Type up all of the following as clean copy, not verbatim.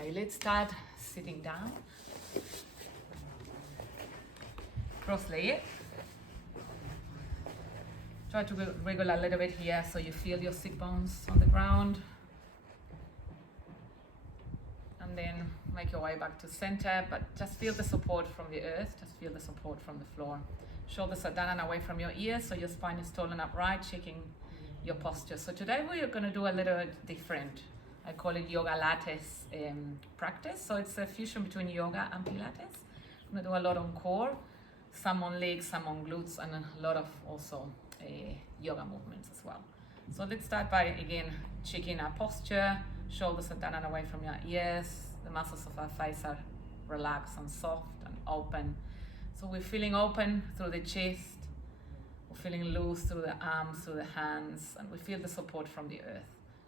Okay, let's start sitting down. Cross-legged. Try to wiggle a little bit here so you feel your sit bones on the ground. And then make your way back to center, but just feel the support from the earth, just feel the support from the floor. Shoulders are down and away from your ears, so your spine is tall and upright, checking your posture. So today we're going to do a little bit different. I call it Yogalates practice. So it's a fusion between yoga and Pilates. I'm going to do a lot on core, some on legs, some on glutes, and a lot of also yoga movements as well. So let's start by, again, checking our posture. Shoulders are down and away from your ears. The muscles of our face are relaxed and soft and open. So we're feeling open through the chest. We're feeling loose through the arms, through the hands, and we feel the support from the earth.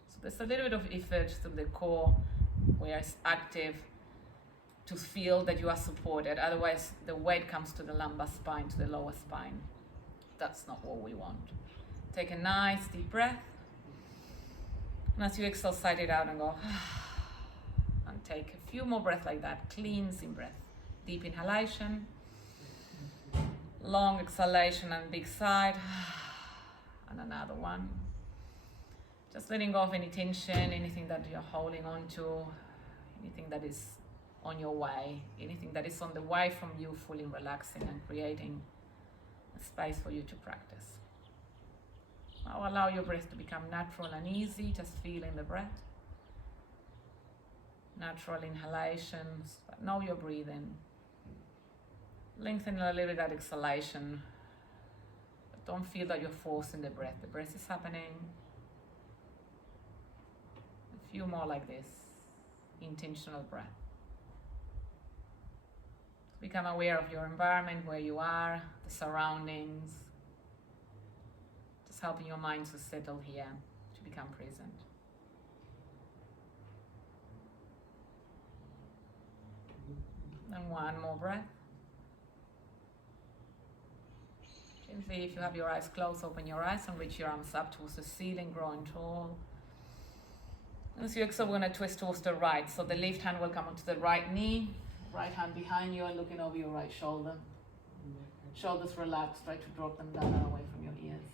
So there's a little bit of effort through the core where it's active to feel that you are supported. Otherwise, the weight comes to the lumbar spine, to the lower spine. That's not what we want. Take a nice deep breath. And as you exhale, sigh it out and go. And take a few more breaths like that. Cleansing breath. Deep inhalation. Long exhalation and big sigh. And another one. Just letting go of any tension, anything that you're holding on to, anything that is on your way, anything that is on the way from you, fully relaxing and creating a space for you to practice. Now allow your breath to become natural and easy, just feeling the breath. Natural inhalations, but know you're breathing. Lengthen a little bit that exhalation, but don't feel that you're forcing the breath. The breath is happening. A few more like this, intentional breath. Become aware of your environment, where you are, the surroundings. Just helping your mind to settle here, to become present. And one more breath. Gently, if you have your eyes closed, open your eyes and reach your arms up towards the ceiling, growing tall. As you exhale, we're going to twist towards the right. So the left hand will come onto the right knee, right hand behind you and looking over your right shoulder. Shoulders relaxed, try to drop them down and away from your ears.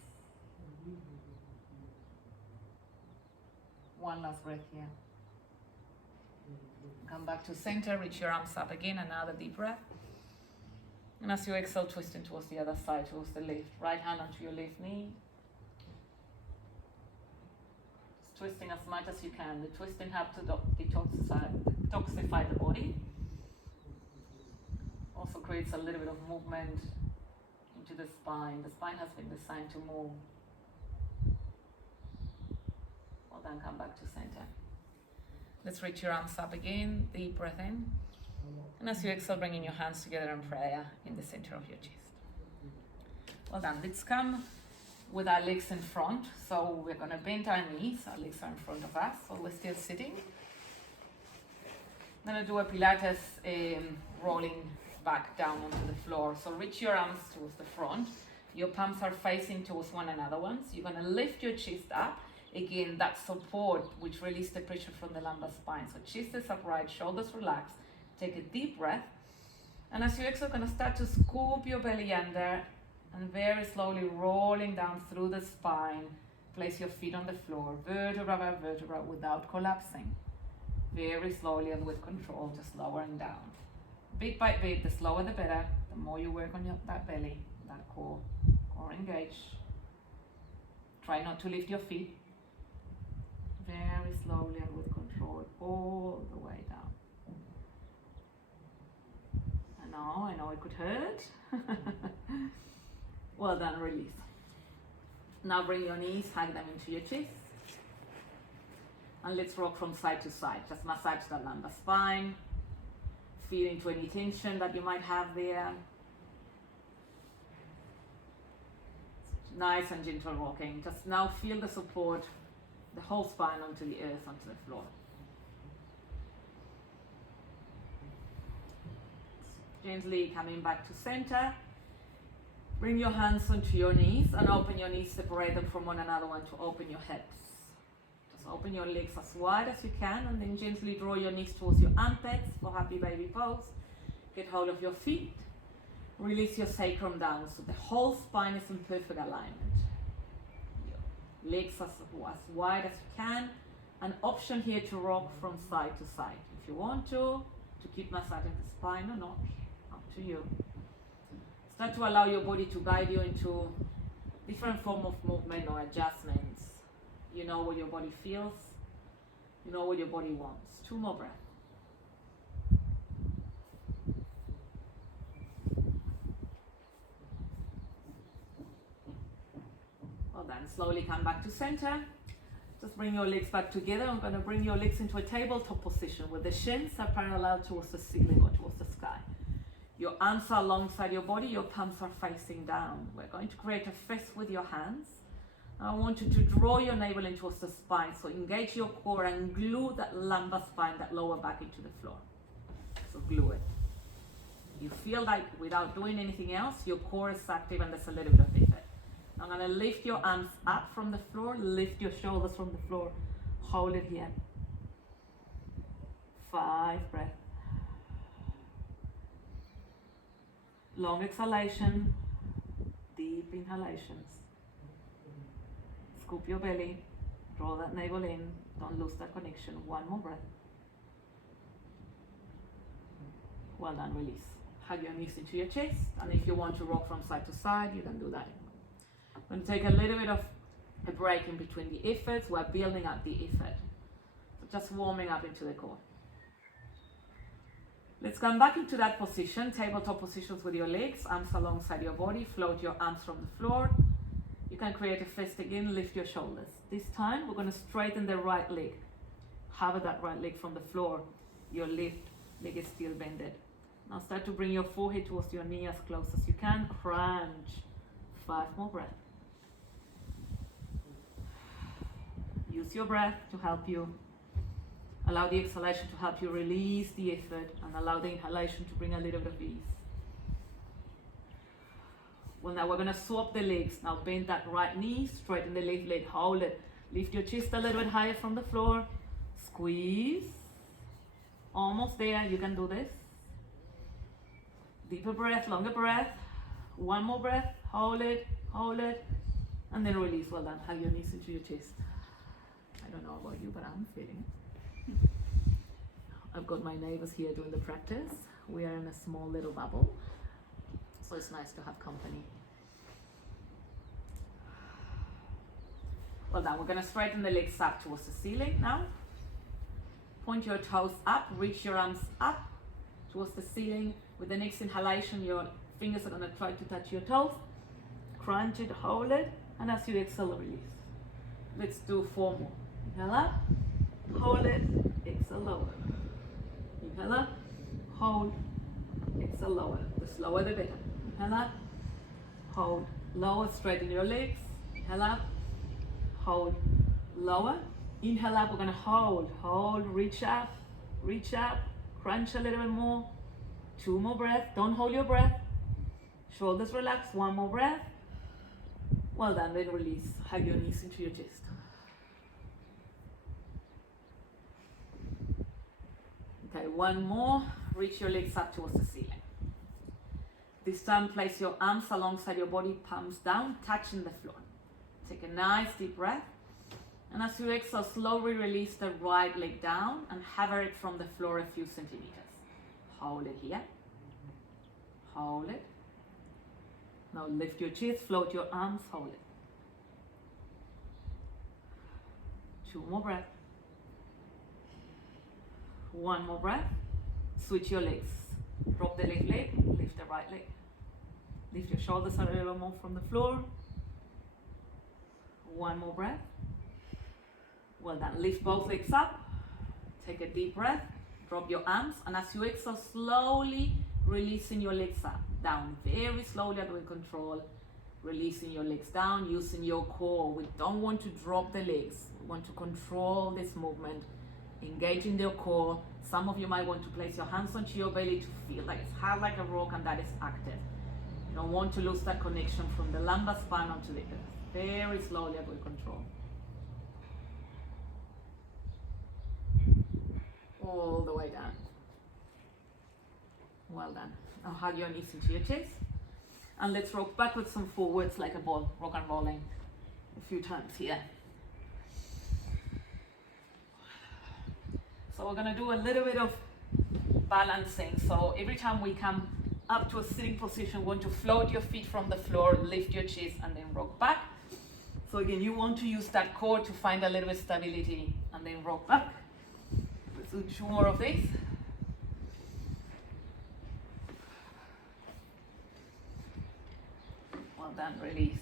One last breath here. Come back to center, reach your arms up again, another deep breath. And as you exhale, twisting towards the other side, towards the left. Right hand onto your left knee. Just twisting as much as you can. The twisting helps to detoxify the body. Also creates a little bit of movement into the spine. The spine has been designed to move. Well done, come back to center. Let's reach your arms up again, deep breath in. And as you exhale, bringing your hands together in prayer in the center of your chest. Well done. Let's come with our legs in front. So we're going to bend our knees. Our legs are in front of us, so we're still sitting. I'm going to do a Pilates rolling back down onto the floor. So reach your arms towards the front. Your palms are facing towards one another once. You're going to lift your chest up. Again, that support which releases the pressure from the lumbar spine. So chest is upright, shoulders relaxed. Take a deep breath. And as you exhale, going to start to scoop your belly under and very slowly rolling down through the spine. Place your feet on the floor, vertebra by vertebra, without collapsing. Very slowly and with control, just lowering down. Bit by bit, the slower the better. The more you work on that belly, that core engaged. Try not to lift your feet. Very slowly and with control, all the way down. I know it could hurt. Well done, release. Now bring your knees, hug them into your chest. And let's rock from side to side. Just massage the lumbar spine. Feel into any tension that you might have there. Nice and gentle rocking. Just now feel the support, the whole spine onto the earth, onto the floor. Gently coming back to center. Bring your hands onto your knees and open your knees, separate them from one another, to open your hips. Just So open your legs as wide as you can, and then gently draw your knees towards your armpits for happy baby pose. Get hold of your feet. Release your sacrum down so the whole spine is in perfect alignment. Your legs as wide as you can. An option here to rock from side to side. If you want to keep massaging the spine or not, up to you. Start to allow your body to guide you into different form of movement or adjustments. You know what your body feels. You know what your body wants. 2 more breaths. Well done. Slowly come back to center. Just bring your legs back together. I'm going to bring your legs into a tabletop position where the shins are parallel towards the ceiling or towards the sky. Your arms are alongside your body, your palms are facing down. We're going to create a fist with your hands. I want you to draw your navel in towards the spine. So engage your core and glue that lumbar spine, that lower back into the floor. So glue it. You feel like without doing anything else, your core is active and there's a little bit of effort. I'm going to lift your arms up from the floor, lift your shoulders from the floor. Hold it here. 5 breaths. Long exhalation, deep inhalations. Scoop your belly, draw that navel in, don't lose that connection. 1 more breath. Well done, release. Hug your knees into your chest, and if you want to rock from side to side, you can do that. I'm going to take a little bit of a break in between the efforts. We're building up the effort. So just warming up into the core. Let's come back into that position, tabletop positions with your legs, arms alongside your body, float your arms from the floor. You can create a fist again, lift your shoulders. This time, we're going to straighten the right leg. Hover that right leg from the floor. Your left leg is still bended. Now start to bring your forehead towards your knee as close as you can. Crunch. 5 more breaths. Use your breath to help you. Allow the exhalation to help you release the effort, and allow the inhalation to bring a little bit of ease. Well, now we're going to swap the legs. Now bend that right knee, straighten the left leg, hold it. Lift your chest a little bit higher from the floor. Squeeze. Almost there, you can do this. Deeper breath, longer breath. 1 more breath, hold it, and then release. Well done, hug your knees into your chest. I don't know about you, but I'm feeling it. I've got my neighbors here doing the practice. We are in a small little bubble, so it's nice to have company. Well done, we're going to straighten the legs up towards the ceiling now. Point your toes up, reach your arms up towards the ceiling. With the next inhalation, your fingers are going to try to touch your toes. Crunch it, hold it, and as you exhale, release. Let's do 4 more. Inhale up, hold it, exhale, lower. Inhale up, hold, exhale, lower. The slower the better. Inhale up, hold, lower, straighten your legs. Inhale up, hold, lower. Inhale up, we're going to hold, reach up, crunch a little bit more. 2 more breaths, don't hold your breath. Shoulders relax, 1 more breath. Well done, then release. Hug your knees into your chest. Okay, 1 more. Reach your legs up towards the ceiling. This time, place your arms alongside your body, palms down, touching the floor. Take a nice deep breath. And as you exhale, slowly release the right leg down and hover it from the floor a few centimeters. Hold it here. Hold it. Now lift your chest, float your arms, hold it. 2 more breaths. 1 more breath. Switch your legs. Drop the left leg, lift the right leg. Lift your shoulders a little more from the floor. 1 more breath. Well done. Lift both legs up. Take a deep breath. Drop your arms, and as you exhale, slowly releasing your legs up, down, very slowly and with control. Releasing your legs down, using your core. We don't want to drop the legs. We want to control this movement, engaging your core. Some of you might want to place your hands onto your belly to feel like it's hard like a rock and that is active. You don't want to lose that connection from the lumbar spine onto the earth. Very slowly and with control. all the way down. Well done. Now hug your knees into your chest. And let's rock backwards and forwards like a ball, rock and rolling a few times here. So we're gonna do a little bit of balancing. So every time we come up to a sitting position, want to float your feet from the floor, lift your chest, and then rock back. So again, you want to use that core to find a little bit of stability, and then rock back. Let's do 2 more of these. Well done, release.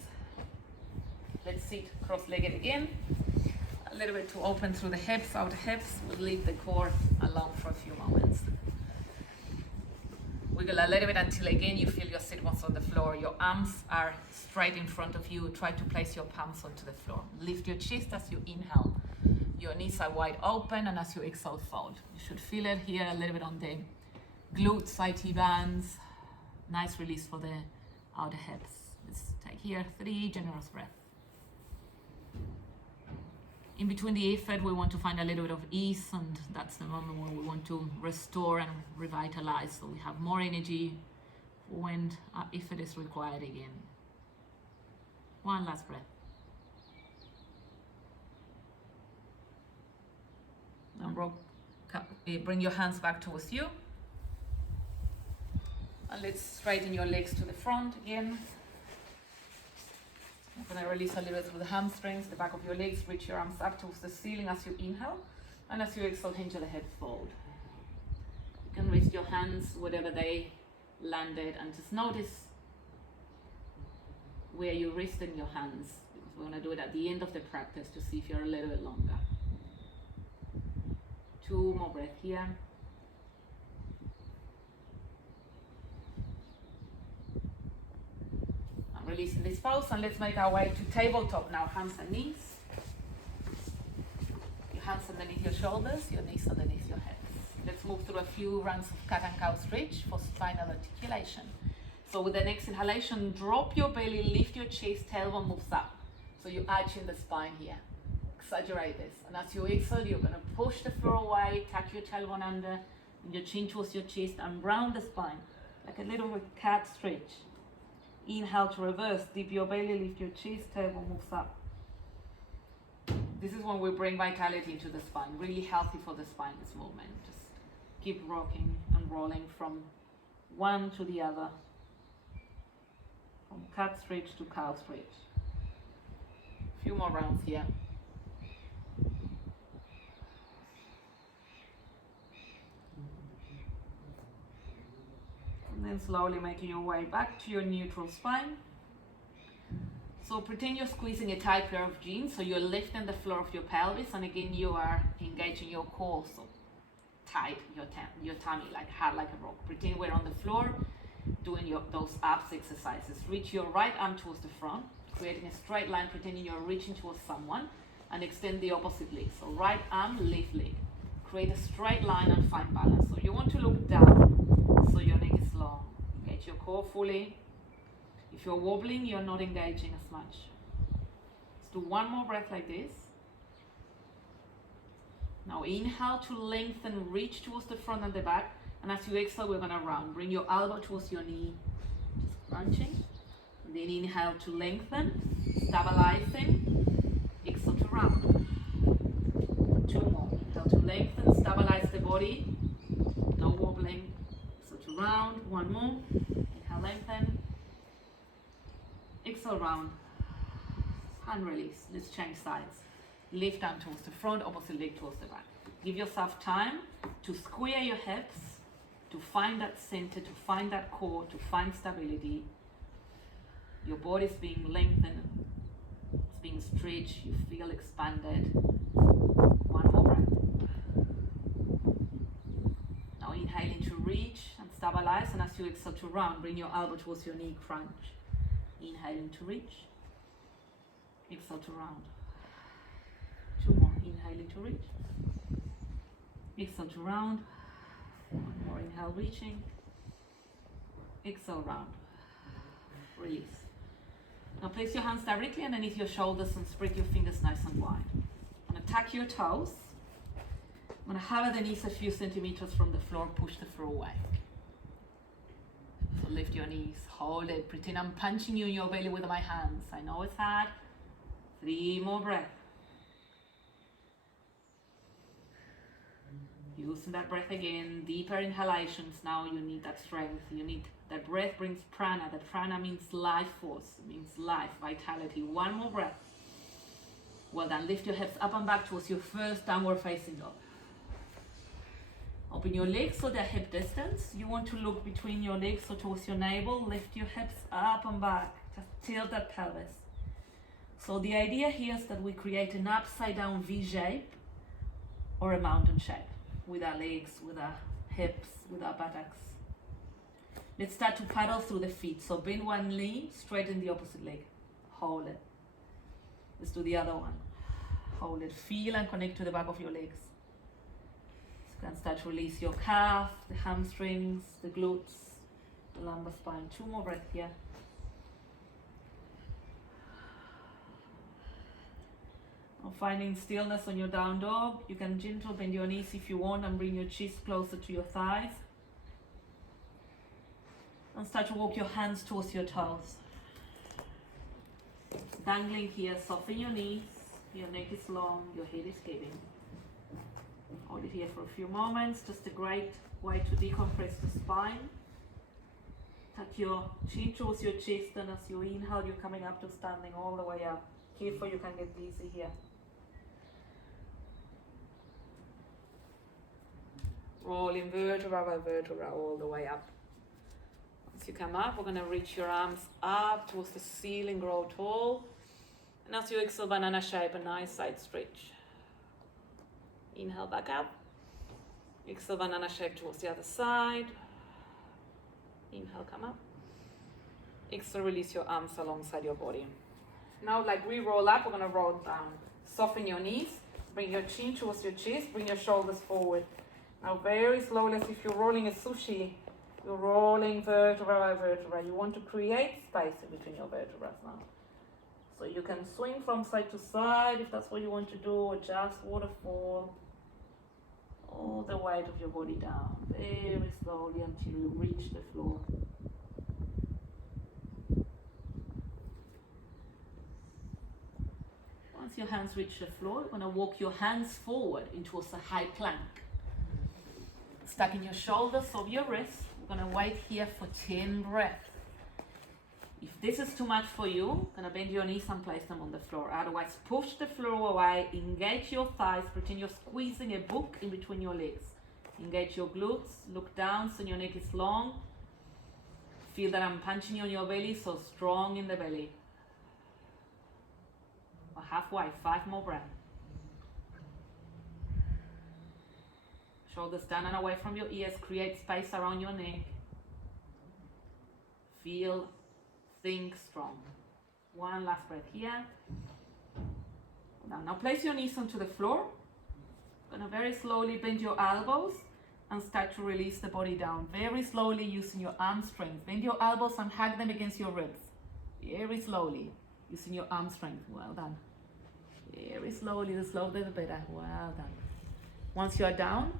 Let's sit cross-legged again. A little bit to open through the hips, outer hips. We'll leave the core alone for a few moments. Wiggle a little bit until again you feel your sit bones on the floor. Your arms are straight in front of you. Try to place your palms onto the floor. Lift your chest as you inhale. Your knees are wide open, and as you exhale, fold. You should feel it here a little bit on the glutes, IT bands. Nice release for the outer hips. Let's take here 3 generous breaths. In between the effort, we want to find a little bit of ease, and that's the moment when we want to restore and revitalize, so we have more energy when our effort is required again. 1 last breath. Now bring your hands back towards you. And let's straighten your legs to the front again. I'm going to release a little bit through the hamstrings, the back of your legs. Reach your arms up towards the ceiling as you inhale. And as you exhale, hinge the head forward. You can rest your hands wherever they landed, and just notice where you rest in your hands, because we're going to do it at the end of the practice to see if you're a little bit longer. 2 more breaths here. And releasing this pose, and let's make our way to tabletop now. Hands and knees. Your hands underneath your shoulders, your knees underneath your heads. Let's move through a few rounds of cat and cow stretch for spinal articulation. So with the next inhalation, drop your belly, lift your chest, tailbone moves up. So you arch in the spine here. Exaggerate this. And as you exhale, you're going to push the floor away, tuck your tailbone under, and your chin towards your chest, and round the spine, like a little cat stretch. Inhale to reverse, dip your belly, lift your chest, tailbone moves up. This is when we bring vitality into the spine. Really healthy for the spine, this movement. Just keep rocking and rolling from one to the other. From cat stretch to cow stretch. A few more rounds here. And then slowly making your way back to your neutral spine. So pretend you're squeezing a tight pair of jeans, so you're lifting the floor of your pelvis, and again you are engaging your core, so tight your tummy, like hard like a rock. Pretend we're on the floor doing those abs exercises. Reach your right arm towards the front, creating a straight line, pretending you're reaching towards someone, and extend the opposite leg. So right arm, left leg. Create a straight line and find balance. So you want to look down, so your neck is long. Engage your core fully. If you're wobbling, you're not engaging as much. Let's do 1 more breath like this. Now inhale to lengthen, reach towards the front and the back. And as you exhale, we're going to round. Bring your elbow towards your knee, just crunching. And then inhale to lengthen, stabilizing. Exhale to round. 2 more. Inhale to lengthen, stabilize the body. No wobbling. Exhale to round. 1 more. Inhale, lengthen. Exhale, round. And release. Let's change sides. Lift arm towards the front, opposite leg towards the back. Give yourself time to square your hips, to find that center, to find that core, to find stability. Your body's being lengthened, it's being stretched, you feel expanded. 1 more breath. Now inhaling to reach and stabilize, and as you exhale to round, bring your elbow towards your knee, crunch. Inhaling to reach, exhale to round. 2 more, inhaling to reach, exhale to round. 1 more, inhale, reaching, exhale, round. Release. Now place your hands directly underneath your shoulders and spread your fingers nice and wide. And tuck your toes. I'm going to hover the knees a few centimeters from the floor, push the floor away. So lift your knees, hold it, pretend I'm punching you in your belly with my hands. I know it's hard. 3 more breaths. Using that breath again, deeper inhalations. Now you need that strength. You need that breath brings prana. That prana means life force, means life, vitality. 1 more breath. Well done. Lift your hips up and back towards your first downward facing dog. Open your legs so they're hip distance. You want to look between your legs or towards your navel. Lift your hips up and back. Just tilt that pelvis. So the idea here is that we create an upside down V shape or a mountain shape with our legs, with our hips, with our buttocks. Let's start to paddle through the feet. So bend one knee, straighten the opposite leg. Hold it. Let's do the other one. Hold it. Feel and connect to the back of your legs. You can start to release your calf, the hamstrings, the glutes, the lumbar spine. 2 more breaths here. Now finding stillness on your down dog. You can gentle bend your knees if you want and bring your chest closer to your thighs. And start to walk your hands towards your toes. Dangling here, soften your knees. Your neck is long, your head is giving. Hold it here for a few moments. Just a great way to decompress the spine. Tuck your chin towards your chest, and as you inhale, you're coming up to standing all the way up. Careful, you can get dizzy here. Rolling vertebra by vertebra all the way up. Once you come up, we're going to reach your arms up towards the ceiling, grow tall. And as you exhale, banana shape, a nice side stretch. Inhale back up. Exhale, banana shape towards the other side. Inhale, come up. Exhale, release your arms alongside your body. Now, like we roll up, we're going to roll down. Soften your knees. Bring your chin towards your chest. Bring your shoulders forward. Now, very slowly, as if you're rolling a sushi, you're rolling vertebra by vertebra. You want to create space in between your vertebrae now. So you can swing from side to side if that's what you want to do, or just waterfall all the weight of your body down, very slowly until you reach the floor. Once your hands reach the floor, you're going to walk your hands forward into a high plank. Stacking your shoulders over your wrists. We're going to wait here for 10 breaths. If this is too much for you, you're going to bend your knees and place them on the floor. Otherwise, push the floor away, engage your thighs, pretend you're squeezing a book in between your legs. Engage your glutes, look down so your neck is long. Feel that I'm punching you on your belly, so strong in the belly. We're halfway, 5 more breaths. Shoulders down and away from your ears, create space around your neck. Feel, think strong. 1 last breath here. Now place your knees onto the floor. Gonna very slowly bend your elbows and start to release the body down. Very slowly using your arm strength. Bend your elbows and hug them against your ribs. Very slowly using your arm strength. Well done. Very slowly, the slower the better. Well done. Once you are down,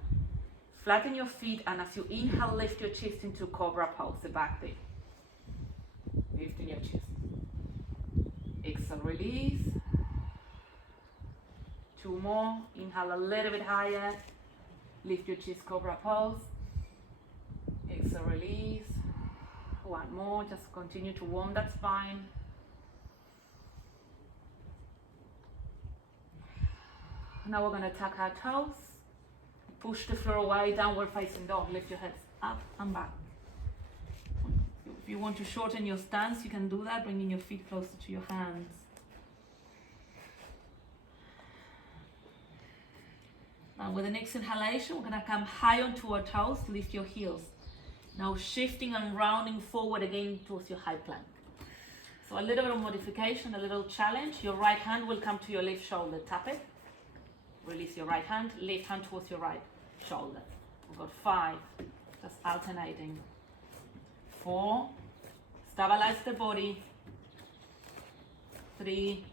flatten your feet, and as you inhale, lift your chest into cobra pose, the back leg. Lifting your chest. Exhale, release. 2 more. Inhale a little bit higher. Lift your chest, cobra pose. Exhale, release. 1 more. Just continue to warm that spine. Now we're going to tuck our toes. Push the floor away, downward facing dog. Lift your hips up and back. If you want to shorten your stance, you can do that, bringing your feet closer to your hands. Now with the next inhalation, we're going to come high onto our toes, lift your heels. Now shifting and rounding forward again towards your high plank. So a little bit of modification, a little challenge. Your right hand will come to your left shoulder, tap it. Release your right hand, left hand towards your right shoulder. We've got 5, just alternating. 4, stabilize the body. 3,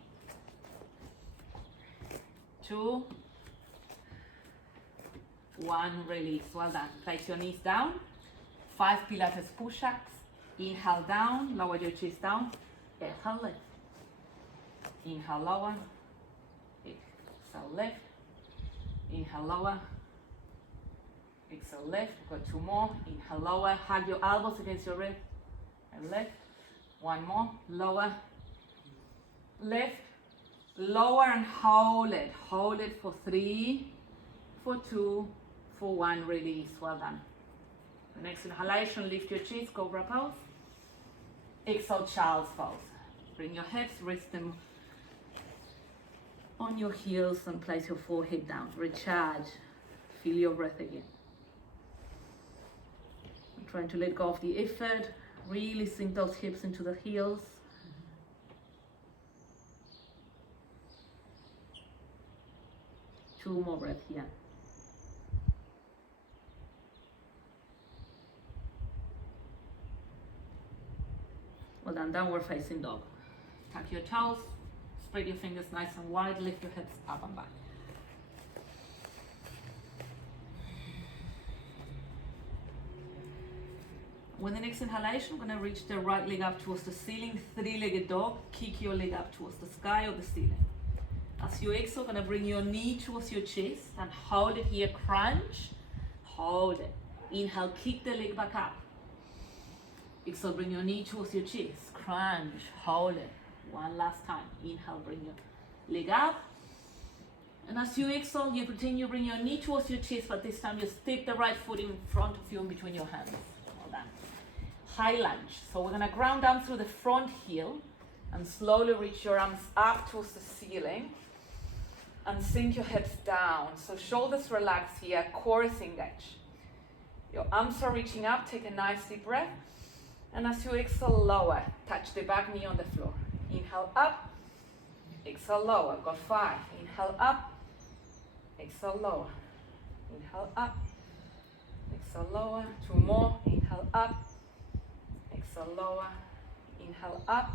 2, 1, release. Well done. Place your knees down. 5 Pilates push-ups. Inhale down, lower your chest down. Exhale, lift. Inhale, lower. Exhale, lift. Inhale, lower. Exhale, lift. We've got 2 more. Inhale, lower. Hug your elbows against your rib. And lift. 1 more. Lower. Lift. Lower and hold it. Hold it for 3, for 2, for 1. Release. Well done. The next inhalation, lift your chest, cobra pose. Exhale, child's pose. Bring your hips, rest them on your heels and place your forehead down. Recharge. Feel your breath again. I'm trying to let go of the effort. Really sink those hips into the heels. Two more breaths here. Well done, downward facing dog. Tuck your toes, spread your fingers nice and wide, lift your hips up and back. With the next inhalation, we're going to reach the right leg up towards the ceiling, 3-legged dog. Kick your leg up towards the sky or the ceiling. As you exhale, going to bring your knee towards your chest and hold it here, crunch. Hold it. Inhale, kick the leg back up. Exhale, bring your knee towards your chest. Crunch, hold it. One last time. Inhale, bring your leg up. And as you exhale, you pretend you bring your knee towards your chest, but this time you step the right foot in front of you and between your hands. Well done. High lunge. So we're going to ground down through the front heel and slowly reach your arms up towards the ceiling and sink your hips down. So shoulders relax here, core is engaged. Your arms are reaching up, take a nice deep breath. And as you exhale, lower, touch the back knee on the floor. Inhale up, exhale lower, got 5. Inhale up, exhale lower. Inhale up, exhale lower. 2 more, inhale up, exhale lower. Inhale up,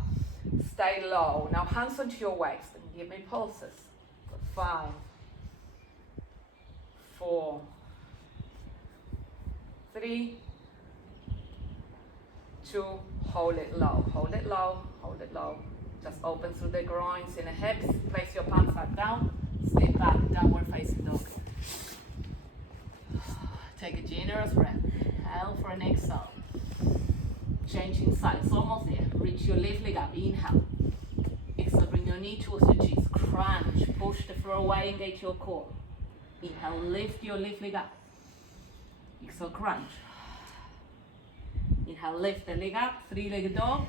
stay low. Now hands onto your waist and give me pulses. Got 5, 4, 3, 2, hold it low, hold it low, hold it low. Just open through the groins in the hips, place your palms back down, step back, downward facing dog. Take a generous breath, inhale for an exhale. Changing sides, almost there. Reach your left leg up, inhale. Exhale, bring your knee towards your chest, crunch, push the floor away, engage your core. Inhale, lift your left leg up. Exhale, crunch. Inhale, lift the leg up, 3-legged dog.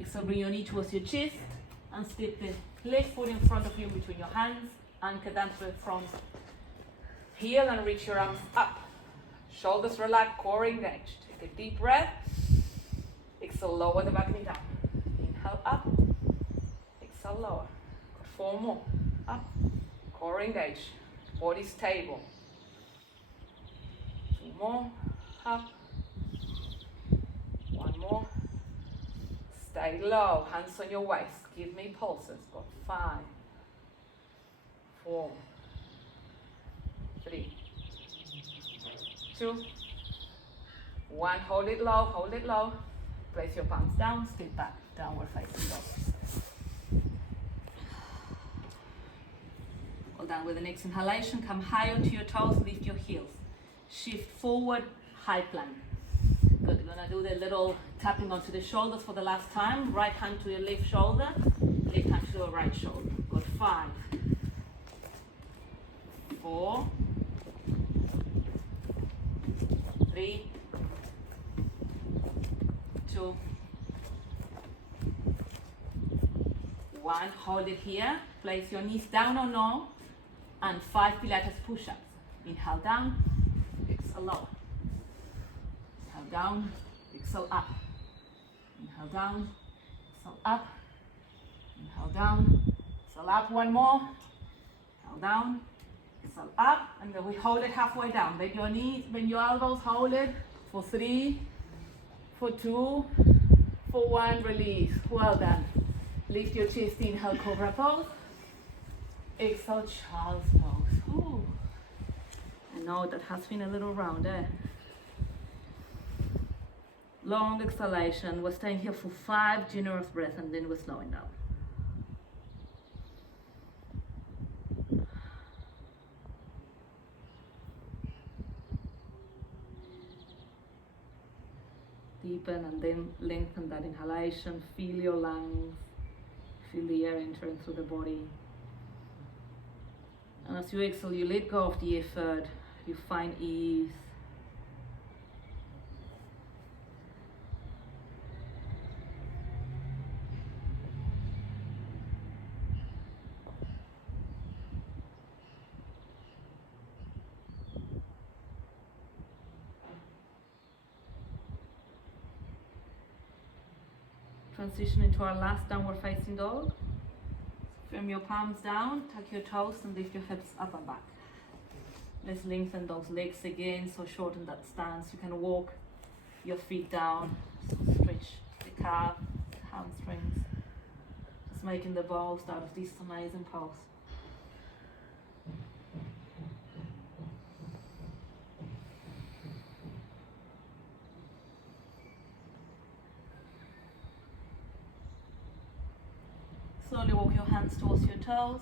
Exhale, bring your knee towards your chest and step the left foot in front of you between your hands. Anchor down to the front heel and reach your arms up. Shoulders relaxed, core engaged. Take a deep breath. Exhale, lower the back knee down. Inhale, up. Exhale, lower. Got 4 more. Up. Core engaged. Body stable. 2 more. Up. 1 more. Stay low. Hands on your waist. Give me pulses. Got 5, 4, 3, 2, 1. Hold it low. Hold it low. Place your palms down. Step back. Downward facing dog. Well done. With the next inhalation, come high onto your toes. Lift your heels. Shift forward. High plank. Good. We're gonna do the little tapping onto the shoulders for the last time. Right hand to your left shoulder, left hand to your right shoulder. Good. 5, 4, 3, 2, 1. Hold it here. Place your knees down or no, and 5 Pilates push-ups. Inhale down, exhale lower. Inhale down, exhale up. Inhale down, exhale up. Inhale down, exhale up. 1 more. Inhale down, exhale up, and then we hold it halfway down. Bend your knees, bend your elbows, hold it for 3, for 2, for 1. Release. Well done. Lift your chest. Inhale, cobra pose. Exhale, child's pose. Ooh. And know that has been a little round there. Long exhalation. We're staying here for 5 generous breaths and then we're slowing down. Deepen and then lengthen that inhalation. Feel your lungs. Feel the air entering through the body. And as you exhale, you let go of the effort. You find ease. Transition into our last downward facing dog. Firm your palms down, tuck your toes and lift your hips up and back. Let's lengthen those legs again, so shorten that stance. You can walk your feet down, so stretch the calf, the hamstrings. Just making the most out of this amazing pose. Slowly walk your hands towards your toes.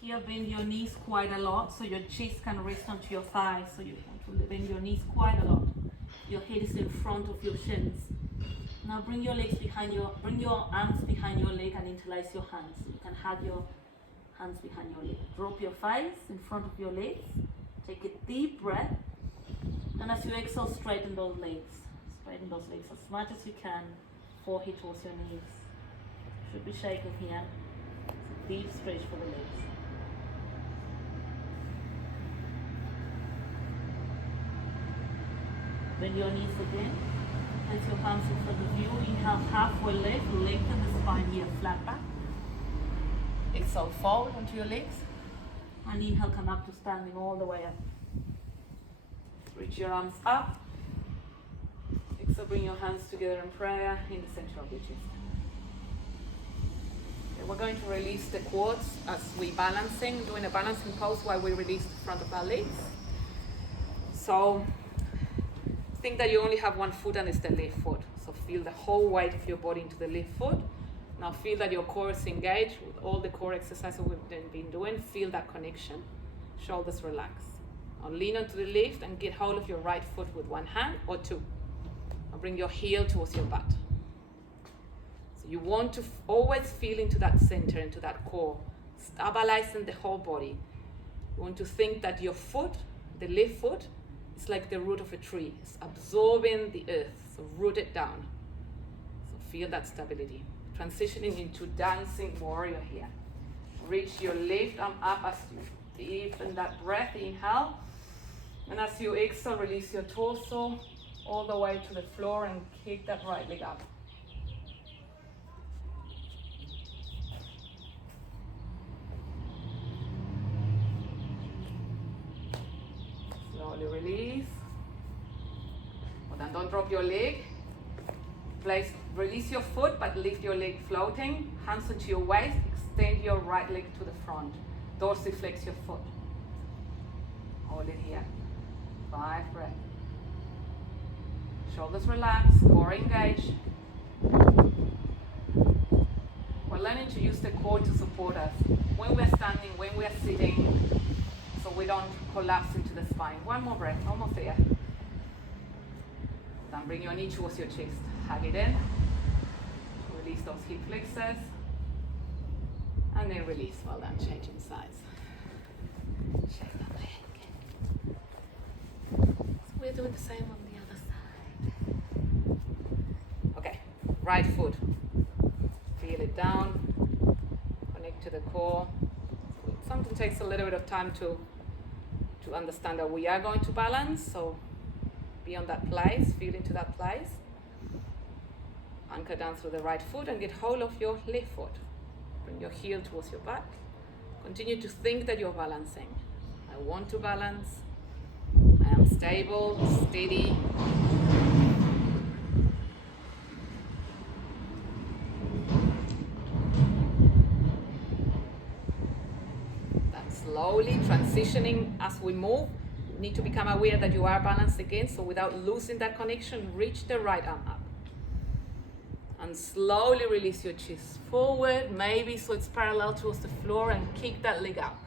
Here bend your knees quite a lot so your chest can rest onto your thighs. So you want to bend your knees quite a lot. Your head is in front of your shins. Now bring your arms behind your leg and interlace your hands. You can have your hands behind your leg. Drop your thighs in front of your legs. Take a deep breath. And as you exhale, straighten those legs. Straighten those legs as much as you can. Forehead towards your knees. Should be shaken here. It's a deep stretch for the legs. Bend your knees again. Place your palms in front of you. Inhale, halfway lift. Lengthen the spine here, flat back. Exhale, fold onto your legs. And inhale, come up to standing all the way up. Reach your arms up. Exhale, bring your hands together in prayer in the center of your chest. Okay, we're going to release the quads as we're balancing, doing a balancing pose while we release the front of our legs. So, think that you only have one foot and it's the left foot. So feel the whole weight of your body into the left foot. Now feel that your core is engaged with all the core exercises we've been doing. Feel that connection. Shoulders relax. Now lean onto the left and get hold of your right foot with one hand or two. Now bring your heel towards your butt. So you want to always feel into that center, into that core, stabilizing the whole body. You want to think that your foot, the left foot, it's like the root of a tree. It's absorbing the earth, so root it down. So feel that stability. Transitioning into dancing warrior here. Reach your left arm up as you deepen that breath, inhale. And as you exhale, release your torso all the way to the floor and kick that right leg up. Slowly release. Well, then don't drop your leg. Release your foot, but lift your leg floating. Hands onto your waist. Extend your right leg to the front. Dorsiflex your foot. Hold it here. 5 breaths. Shoulders relax. Core engage. We're learning to use the core to support us when we're standing, when we're sitting, so we don't collapse into the spine. One more breath, almost there. Then bring your knee towards your chest. Hug it in. Release those hip flexors. And then release. Well done. Changing sides. Shake that leg. So we're doing the same on the other side. Okay. Right foot. Feel it down. Connect to the core. Sometimes takes a little bit of time to understand that we are going to balance. So be on that place. Feel into that place. Anchor down through the right foot and get hold of your left foot. Bring your heel towards your back. Continue to think that you're balancing. I want to balance. I am stable, steady. slowly transitioning as we move. You need to become aware that you are balanced again, so without losing that connection, reach the right arm up. And slowly release your chest forward, maybe so it's parallel towards the floor, and kick that leg up.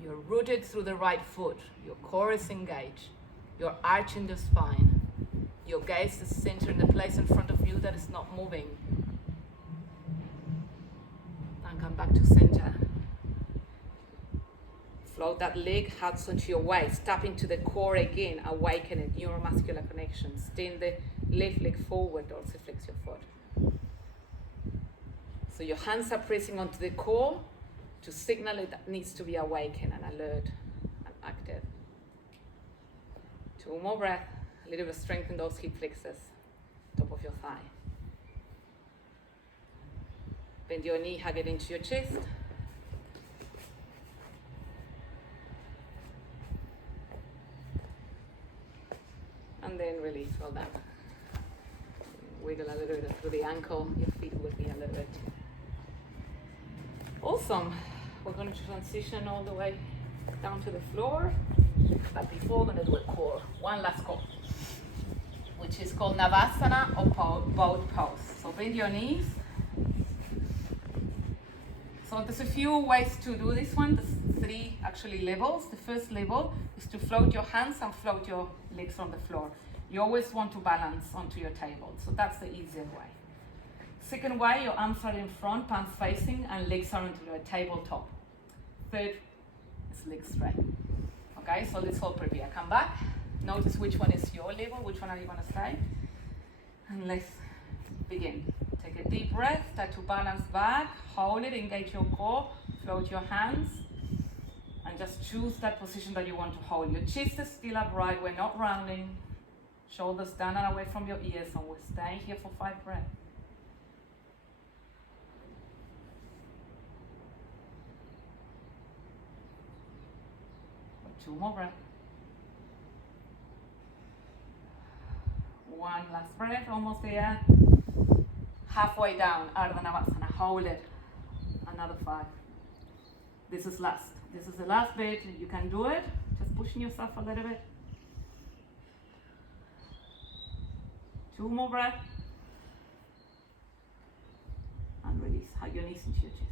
You're rooted through the right foot. Your core is engaged. You're arching the spine. Your gaze is centered in the place in front of you that is not moving. And come back to center. Float that leg, hugs onto your waist. Tap into the core again. Awaken it, neuromuscular connection. Extend the left leg forward, dorsiflex your foot. So your hands are pressing onto the core to signal it that needs to be awakened and alert and active. 2 more breaths. A little bit strengthen those hip flexors, top of your thigh. Bend your knee, hug it into your chest. And then release, well done. Wiggle a little bit through the ankle, your feet will be a little bit. Awesome. We're going to transition all the way down to the floor. But before, we're going to do a core. One last core, which is called Navasana or boat pose. So bend your knees. So there's a few ways to do this one. There's 3 actually levels. The first level is to float your hands and float your legs from the floor. You always want to balance onto your table. So that's the easier way. Second way, your arms are in front, palms facing, and legs are onto the tabletop. Third is legs straight. Okay, so let's all prepare. Come back. Notice which one is your level, which one are you going to stay. And let's begin. Take a deep breath, try to balance back, hold it, engage your core, float your hands, and just choose that position that you want to hold. Your chest is still upright, we're not rounding. Shoulders down and away from your ears, and we're staying here for 5 breaths. Two more breaths. One last breath, almost there. Halfway down, Ardha Navasana, hold it. Another 5. This is last. This is the last bit. You can do it. Just pushing yourself a little bit. 2 more breaths. And release. Hug your knees into your chest.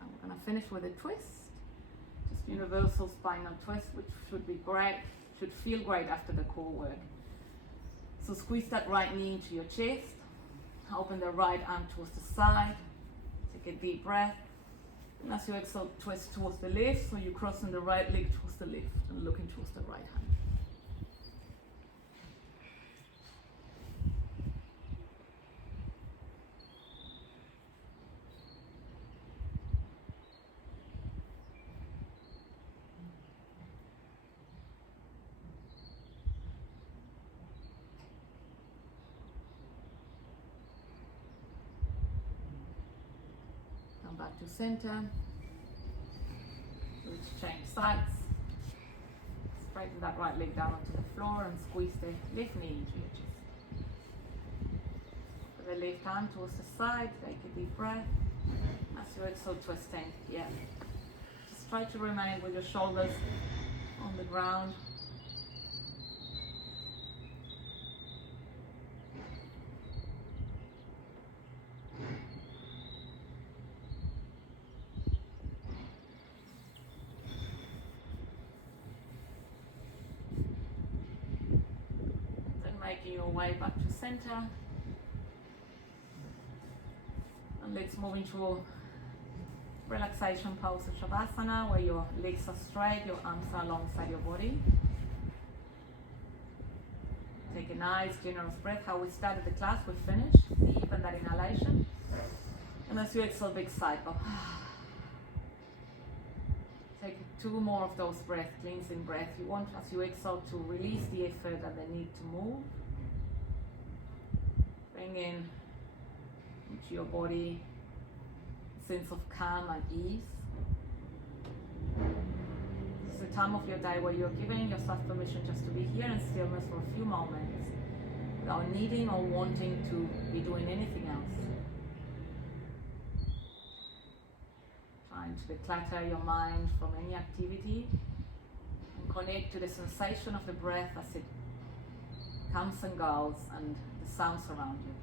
I'm going to finish with a twist. Just universal spinal twist, which should be great. Should feel great after the core work. So squeeze that right knee into your chest. Open the right arm towards the side. Take a deep breath. And as you exhale, twist towards the left. So you're crossing the right leg towards the left and looking towards the right hand. Back to center. Let's change sides. Straighten that right leg down onto the floor and squeeze the left knee into your chest. Put the left arm towards the side. Take a deep breath. As you exhale, twisting. Yeah. Just try to remain with your shoulders on the ground. Making your way back to center. And let's move into relaxation pose of Shavasana, where your legs are straight, your arms are alongside your body. Take a nice generous breath. How we started the class, we finished. Deepen that inhalation. And as you exhale, big cycle. Take 2 more of those breaths, cleansing breath. You want, as you exhale, to release the effort and the need to move. Bring in into your body a sense of calm and ease. This is a time of your day where you're giving yourself permission just to be here in stillness for a few moments without needing or wanting to be doing anything else. to declutter your mind from any activity and connect to the sensation of the breath as it comes and goes and the sounds around you.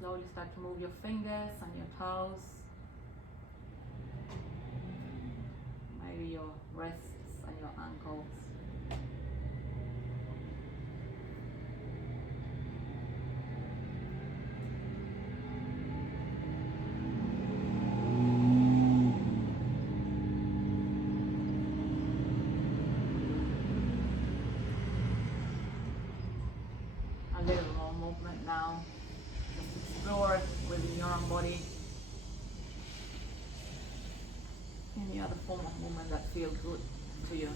Slowly start to move your fingers and your toes, maybe your wrists and your ankles. A little more movement now. Explore within your own body any other form of movement that feels good to you.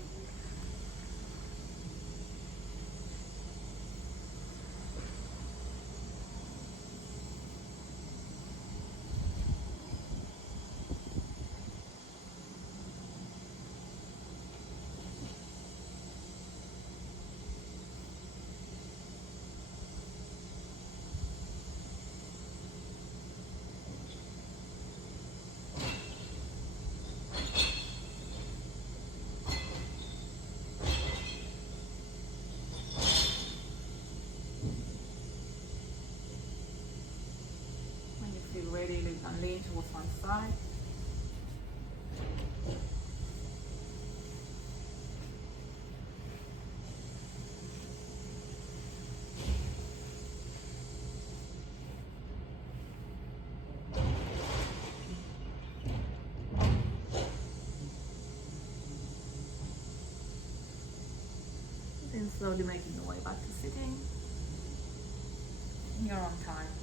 Ready, you can lean towards one side. Then slowly making your way back to sitting in your own time.